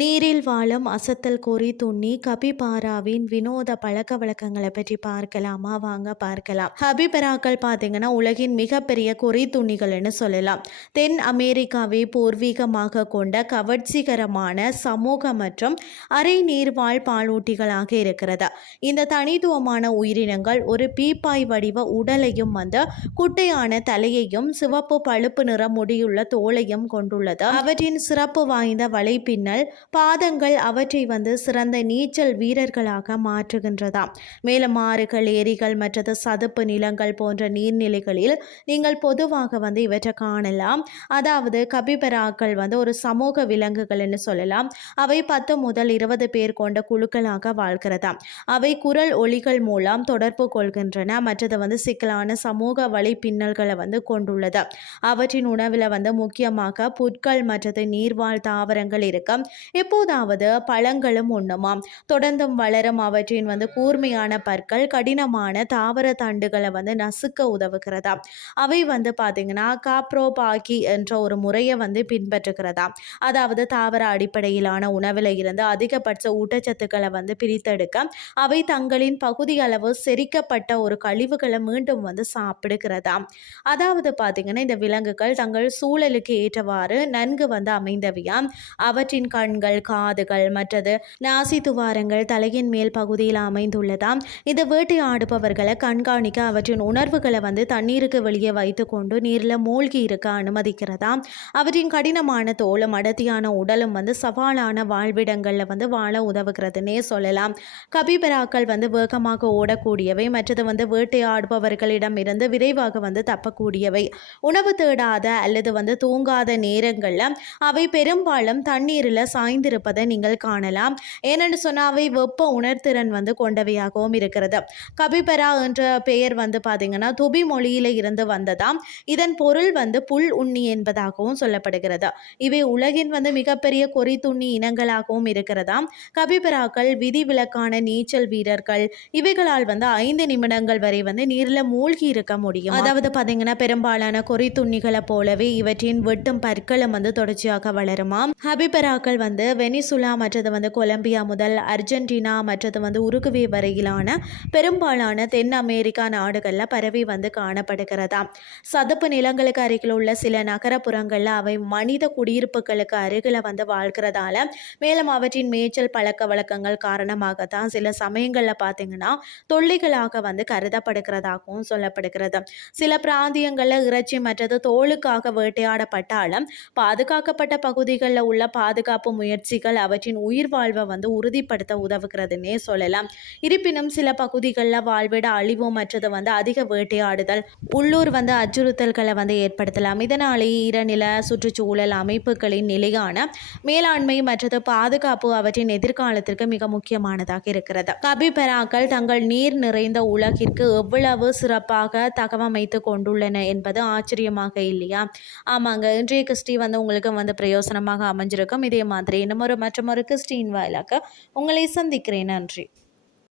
நீரில் வாழும் அசத்தல் கொறி துண்ணி கபிபாராவின் வினோத பழக்க வழக்கங்களை பற்றி பார்க்கலாமா? வாங்க பார்க்கலாம். ஹபிபராக்கள் பார்த்தீங்கன்னா உலகின் மிகப்பெரிய கொறி துண்ணிகள்னு சொல்லலாம். தென் அமெரிக்காவை பூர்வீகமாக கொண்ட கவர்ச்சிகரமான சமூக மற்றும் அரை நீர்வாழ் பாலூட்டிகளாக இருக்கிறது? இந்த தனித்துவமான உயிரினங்கள் ஒரு பீப்பாய் வடிவ உடலையும் வந்து குட்டையான தலையையும் சிவப்பு பழுப்பு நிற முடியுள்ள தோலையும் கொண்டுள்ளது. அவற்றின் சிறப்பு வாய்ந்த வலைப்பின்னல் பாதங்கள் அவற்றை வந்து சிறந்த நீச்சல் வீரர்களாக மாற்றுகின்றதாம். மேலும் ஆறுகள் ஏரிகள் மற்றது சதுப்பு நிலங்கள் போன்ற நீர்நிலைகளில் நீங்கள் பொதுவாக வந்து இவற்றை காணலாம். அதாவது கபிபராக்கள் வந்து ஒரு சமூக விலங்குகள்னு சொல்லலாம். அவை பத்து முதல் இருபது பேர் கொண்ட குழுக்களாக வாழ்கிறதாம். அவை குரல் ஒளிகள் மூலம் தொடர்பு கொள்கின்றன. மற்றது வந்து சிக்கலான சமூக வலைப்பின்னல்களை வந்து கொண்டுள்ளது. அவற்றின் உணவில் வந்து முக்கியமாக புற்கள் மற்றது நீர்வாழ் தாவரங்கள் இருக்கும். எப்போதாவது பழங்களும் உண்ணுமாம். தொடர்ந்தும் வளரும் அவற்றின் வந்து கூர்மையான பற்கள் கடினமான தாவர தண்டுகளை வந்து நசுக்க உதவுகிறதா அவை வந்து பார்த்தீங்கன்னா காப்ரோபாக்கி என்ற ஒரு முறையை வந்து பின்பற்றுகிறதா அதாவது தாவர அடிப்படையிலான உணவில் இருந்து அதிகபட்ச ஊட்டச்சத்துக்களை வந்து பிரித்தெடுக்க அவை தங்களின் பகுதி அளவு செரிக்கப்பட்ட ஒரு கழிவுகளை மீண்டும் வந்து சாப்பிடுகிறதா அதாவது பார்த்தீங்கன்னா இந்த விலங்குகள் தங்கள் சூழலுக்கு ஏற்றவாறு நன்கு வந்து அமைந்தவையாம். அவற்றின் கண்கள் காதுகள் மற்றது நாசி துவாரங்கள் தலையின் மேல் பகுதியில் அமைந்துள்ளதாம் இது வேட்டையாடுபவர்களை கண்காணிக்க அவற்றின் உணர்வுகளை வந்து தண்ணீருக்கு வெளியே வைத்துக்கொண்டு நீரில் மூழ்கி இருக்க அனுமதிக்கிறதாம் அவற்றின் கடினமான தோலும் அடர்த்தியான உடலும் வந்து சவாலான வாழ்விடங்களில் வந்து வாழ உதவுகிறதுனே சொல்லலாம். கபிபராக்கள் வந்து வேகமாக ஓடக்கூடியவை மற்றது வந்து வேட்டையாடுபவர்களிடம் இருந்து விரைவாக வந்து தப்பக்கூடியவை. உணவு தேடாத அல்லது வந்து தூங்காத நேரங்களில் அவை பெரும்பாலும் தண்ணீரில் சாய்ந்திருப்பதை நீங்கள் காணலாம். ஏனென்று சொன்னால் அவை வெப்ப உணர்திறன் வந்து கொண்டவையாகவும் இருக்கிறது. கபிபரா என்ற பெயர் வந்து பார்த்தீங்கன்னா துபி மொழியில இருந்து வந்ததாம். இதன் பொருள் வந்து புல் உண்ணி என்பதாகவும் சொல்லப்படுகிறது. இவை உலகின் வந்து மிகப்பெரிய கொறித்துண்ணி இனங்களாகவும் இருக்கிறதாம். கபிபராக்கள் விதிவிலக்கான நீச்சல் வீரர்கள் இவைகளால் வந்து ஐந்து நிமிடங்கள் வரை வந்து நீரில் மூழ்கி இருக்க முடியும். அதாவது பார்த்தீங்கன்னா பெரும்பாலான கொறித்துண்ணிகளை போலவே இவற்றின் வெட்டும் பற்களும் வந்து தொடர்ச்சியாக வளருமாம். ஹபிபராக்கள் வந்து வெனிசுலா மற்றது வந்து கொலம்பியா முதல் அர்ஜென்டினா மற்றது வந்து உருகுவே வரையிலான பெரும்பாலான தென் அமெரிக்கா நாடுகளில் பரவி வந்து காணப்படுகிறதா? சதுப்பு நிலங்களுக்கு அருகில் உள்ள சில நகரப்புறங்களில் அவை மனித குடியிருப்புகளுக்கு அருகில் வந்து வாழ்கிறதால மேலும் அவற்றின் மேய்ச்சல் பழக்க வழக்கங்கள் காரணமாக தான் சில சமயங்களில் பார்த்தீங்கன்னா தொல்லைகளாக வந்து கருதப்படுகிறதாகவும் சொல்லப்படுகிறது. சில பிராந்தியங்களில் இறைச்சி மற்றது தோலுக்காக வேட்டையாடப்பட்டாலும் பாதுகாக்கப்பட்ட பகுதிகளில் உள்ள பாதுகாப்பு முயற்சி முயற்சிகள் அவற்றின் உயிர் வாழ்வை வந்து உறுதிப்படுத்த உதவுகிறதுனே சொல்லலாம். இருப்பினும் சில பகுதிகளில் வாழ்விட அழிவு மற்றது வந்து அதிக வேட்டையாடுதல் உள்ளூர் வந்து அச்சுறுத்தல்களை வந்து ஏற்படுத்தலாம். இதனாலேயே ஈரநில சுற்றுச்சூழல் அமைப்புகளின் நிலையான மேலாண்மை மற்றது பாதுகாப்பு அவற்றின் எதிர்காலத்திற்கு மிக முக்கியமானதாக இருக்கிறது. கபிபெராக்கள் தங்கள் நீர் நிறைந்த உலகிற்கு எவ்வளவு சிறப்பாக தகவமைத்து கொண்டுள்ளன என்பது ஆச்சரியமாக இல்லையா? ஆமாங்க இன்றைய கிறிஸ்டி வந்து உங்களுக்கு வந்து பிரயோசனமாக அமைஞ்சிருக்கும். இதே மாதிரி இன்னும் இன்னமொரு மற்றமொரு கிறிஸ்டின் வாயிலாக உங்களை சந்திக்கிறேன். நன்றி.